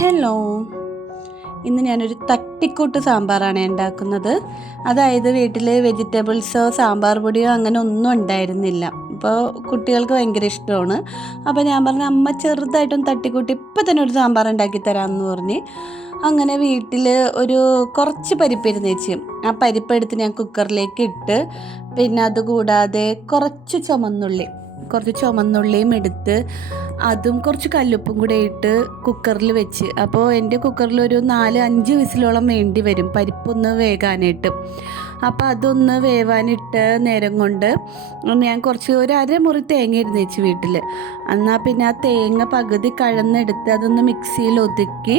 Hello, ഇന്ന് ഞാനൊരു തട്ടിക്കൂട്ട് സാമ്പാറാണ് ഉണ്ടാക്കുന്നത്. അതായത് വീട്ടിൽ വെജിറ്റബിൾസോ സാമ്പാർ പൊടിയോ അങ്ങനെ ഒന്നും ഉണ്ടായിരുന്നില്ല. അപ്പോൾ കുട്ടികൾക്ക് ഭയങ്കര ഇഷ്ടമാണ്. അപ്പോൾ ഞാൻ പറഞ്ഞു, അമ്മ ചെറുതായിട്ടൊന്ന് തട്ടിക്കൂട്ടി ഇപ്പം തന്നെ ഒരു സാമ്പാർ ഉണ്ടാക്കി തരാമെന്ന് പറഞ്ഞ് അങ്ങനെ വീട്ടിൽ ഒരു കുറച്ച് പരിപ്പിരുന്ന് വെച്ച് ആ പരിപ്പെടുത്ത് ഞാൻ കുക്കറിലേക്ക് ഇട്ട്, പിന്നെ അതുകൂടാതെ കുറച്ച് ചുമന്നുള്ളിയും എടുത്ത് അതും കുറച്ച് കല്ലുപ്പും കൂടെ ഇട്ട് കുക്കറിൽ വെച്ച്. അപ്പോൾ എൻ്റെ കുക്കറിൽ ഒരു 4-5 വിസിലോളം വേണ്ടി വരും പരിപ്പൊന്ന് വേകാനായിട്ട്. അപ്പോൾ അതൊന്ന് വേവാനിട്ട നേരം കൊണ്ട് ഞാൻ ഒരു അരമുറി തേങ്ങ ഇരുന്ന് വെച്ച് വീട്ടിൽ. എന്നാൽ പിന്നെ ആ തേങ്ങ പകുതി കഴന്നെടുത്ത് അതൊന്ന് മിക്സിയിൽ ഒതുക്കി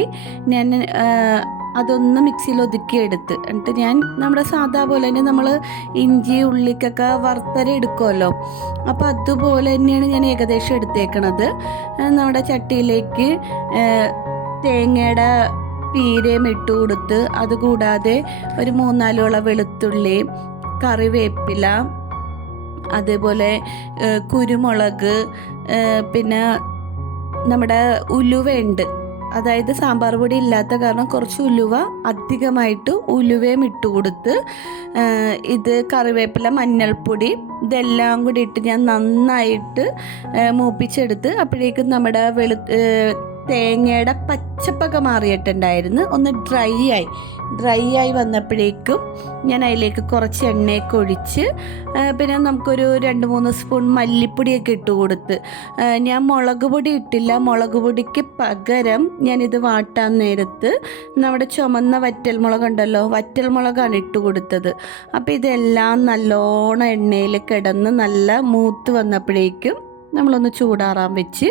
ഒതുക്കിയെടുത്ത് എന്നിട്ട് ഞാൻ നമ്മുടെ സാധാ പോലെ തന്നെ നമ്മൾ ഇഞ്ചി ഉള്ളിക്കൊക്കെ വറുത്തര എടുക്കുമല്ലോ, അപ്പോൾ അതുപോലെ തന്നെയാണ് ഞാൻ ഏകദേശം എടുത്തേക്കണത്. നമ്മുടെ ചട്ടിയിലേക്ക് തേങ്ങയുടെ പീരയും ഇട്ട് കൊടുത്ത്, അതുകൂടാതെ ഒരു 3-4 വെളുത്തുള്ളി, കറിവേപ്പില, അതേപോലെ കുരുമുളക്, പിന്നെ നമ്മുടെ ഉലുവയുണ്ട്. അതായത് സാമ്പാർ പൊടി ഇല്ലാത്ത കാരണം കുറച്ച് ഉലുവ അധികമായിട്ട് ഉലുവയും ഇട്ട് കൊടുത്ത്, ഇത് കറിവേപ്പില, മഞ്ഞൾപ്പൊടി ഇതെല്ലാം കൂടി ഇട്ട് ഞാൻ നന്നായിട്ട് മൂപ്പിച്ചെടുത്ത്. അപ്പോഴേക്കും നമ്മുടെ തേങ്ങയുടെ പച്ചപ്പൊക്കെ മാറിയിട്ടുണ്ടായിരുന്നു. ഒന്ന് ഡ്രൈ ആയി വന്നപ്പോഴേക്കും ഞാൻ അതിലേക്ക് കുറച്ച് എണ്ണയൊക്കെ ഒഴിച്ച്, പിന്നെ നമുക്കൊരു 2-3 സ്പൂൺ മല്ലിപ്പൊടിയൊക്കെ ഇട്ട് കൊടുത്ത്. ഞാൻ മുളക് പൊടി ഇട്ടില്ല. മുളക് പൊടിക്ക് പകരം ഞാനിത് വാട്ടാൻ നേരത്ത് നമ്മുടെ ചുമന്ന വറ്റൽമുളകാണ് ഇട്ട് കൊടുത്തത്. അപ്പോൾ ഇതെല്ലാം നല്ലോണം എണ്ണയിൽ കിടന്ന് നല്ല മൂത്ത് വന്നപ്പോഴേക്കും നമ്മളൊന്ന് ചൂടാറാൻ വെച്ച്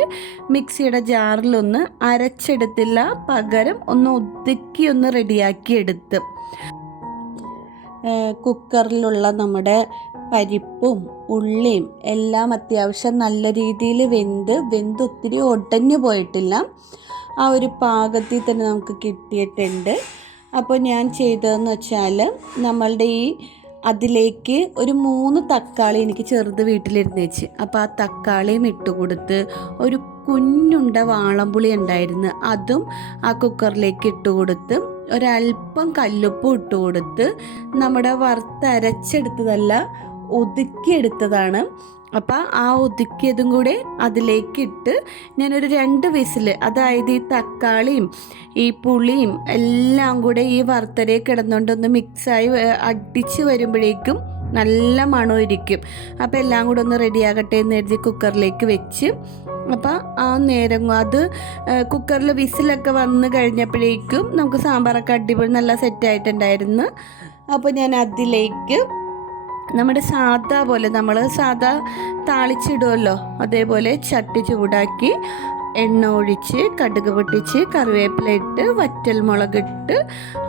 മിക്സിയുടെ ജാറിലൊന്ന് അരച്ചെടുത്തില്ല, പകരം ഒന്ന് റെഡിയാക്കി എടുത്ത്. കുക്കറിലുള്ള നമ്മുടെ പരിപ്പും ഉള്ളിയും എല്ലാം അത്യാവശ്യം നല്ല രീതിയിൽ വെന്ത് ഒത്തിരി ഒടഞ്ഞു പോയിട്ടില്ല. ആ ഒരു പാകത്തിൽ തന്നെ നമുക്ക് കിട്ടിയിട്ടുണ്ട്. അപ്പോൾ ഞാൻ ചെയ്തതെന്ന് വെച്ചാൽ നമ്മളുടെ അതിലേക്ക് ഒരു 3 തക്കാളി എനിക്ക് ചെറുത് വീട്ടിലിരുന്ന് വെച്ച്, അപ്പോൾ ആ തക്കാളിയും ഇട്ട് കൊടുത്ത്, ഒരു കുഞ്ഞുണ്ട വാളംപുളി ഉണ്ടായിരുന്നു അതും ആ കുക്കറിലേക്ക് ഇട്ട് കൊടുത്ത്, ഒരല്പം കല്ലുപ്പും ഇട്ട് കൊടുത്ത്, നമ്മുടെ വറുത്തരച്ചെടുത്തതല്ല ഒതുക്കിയെടുത്തതാണ്. അപ്പം ആ ഒതുക്കിയതും കൂടെ അതിലേക്ക് ഇട്ട് ഞാനൊരു 2 വിസിൽ, അതായത് ഈ തക്കാളിയും ഈ പുളിയും എല്ലാം കൂടെ ഈ വറുത്തരയിൽ കിടന്നുകൊണ്ടൊന്ന് മിക്സായി അടിച്ച് വരുമ്പോഴേക്കും നല്ല മണമായിരിക്കും. അപ്പോൾ എല്ലാം കൂടെ ഒന്ന് റെഡിയാകട്ടെ എന്ന് കരുതി കുക്കറിലേക്ക് വെച്ച്, അപ്പോൾ ആ നേരം അത് കുക്കറിൽ വിസിലൊക്കെ വന്ന് കഴിഞ്ഞപ്പോഴേക്കും നമുക്ക് സാമ്പാറൊക്കെ അടിപൊളി നല്ല സെറ്റായിട്ടുണ്ടായിരുന്നു. അപ്പോൾ ഞാൻ അതിലേക്ക് നമ്മുടെ നമ്മൾ സാധാ താളിച്ചിടുമല്ലോ അതേപോലെ ചട്ടി ചൂടാക്കി എണ്ണ ഒഴിച്ച് കടുക് പൊട്ടിച്ച് കറിവേപ്പില ഇട്ട് വറ്റൽമുളകിട്ട്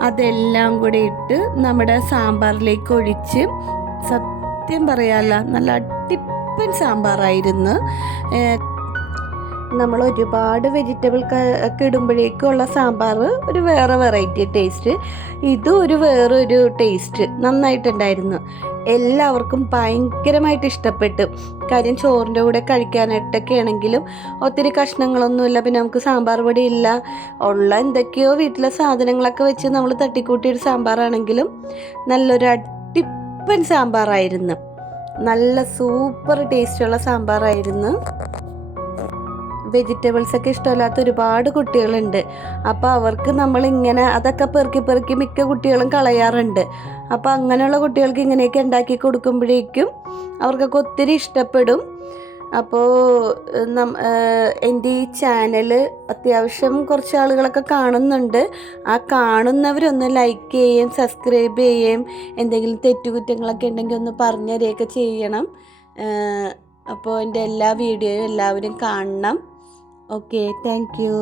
അതെല്ലാം കൂടി ഇട്ട് നമ്മുടെ സാമ്പാറിലേക്ക് ഒഴിച്ച്, സത്യം പറയാല്ല നല്ല അടിപൊളി സാമ്പാറായിരുന്നു. നമ്മൾ ഒരുപാട് വെജിറ്റബിൾ ഒക്കെ ഇടുമ്പോഴേക്കുള്ള സാമ്പാർ ഒരു വേറെ വെറൈറ്റി ടേസ്റ്റ്, ഇതും വേറൊരു ടേസ്റ്റ് നന്നായിട്ടുണ്ടായിരുന്നു. എല്ലാവർക്കും ഭയങ്കരമായിട്ട് ഇഷ്ടപ്പെട്ടു. കാര്യം ചോറിൻ്റെ കൂടെ കഴിക്കാനായിട്ടൊക്കെ ആണെങ്കിലും ഒത്തിരി കഷ്ണങ്ങളൊന്നുമില്ല, പിന്നെ നമുക്ക് സാമ്പാർ പൊടി ഇല്ല, ഉള്ള എന്തൊക്കെയോ വീട്ടിലെ സാധനങ്ങളൊക്കെ വെച്ച് നമ്മൾ തട്ടിക്കൂട്ടിയൊരു സാമ്പാറാണെങ്കിലും നല്ലൊരു അടിപൊളി സാമ്പാറായിരുന്നു. നല്ല സൂപ്പർ ടേസ്റ്റുള്ള സാമ്പാറായിരുന്നു. വെജിറ്റബിൾസൊക്കെ ഇഷ്ടമില്ലാത്ത ഒരുപാട് കുട്ടികളുണ്ട്. അപ്പോൾ അവർക്ക് നമ്മളിങ്ങനെ അതൊക്കെ പെറുക്കി മിക്ക കുട്ടികളും കളയാറുണ്ട്. അപ്പോൾ അങ്ങനെയുള്ള കുട്ടികൾക്ക് ഇങ്ങനെയൊക്കെ ഉണ്ടാക്കി കൊടുക്കുമ്പോഴേക്കും അവർക്കൊക്കെ ഒത്തിരി ഇഷ്ടപ്പെടും. അപ്പോൾ എൻ്റെ ഈ ചാനൽ അത്യാവശ്യം കുറച്ച് ആളുകളൊക്കെ കാണുന്നുണ്ട്. ആ കാണുന്നവരൊന്ന് ലൈക്ക് ചെയ്യുകയും സബ്സ്ക്രൈബ് ചെയ്യുകയും എന്തെങ്കിലും തെറ്റുകുറ്റങ്ങളൊക്കെ ഉണ്ടെങ്കിൽ ഒന്ന് പറഞ്ഞു തരികയൊക്കെ ചെയ്യണം. അപ്പോൾ എൻ്റെ എല്ലാ വീഡിയോയും എല്ലാവരും കാണണം. Okay, thank you.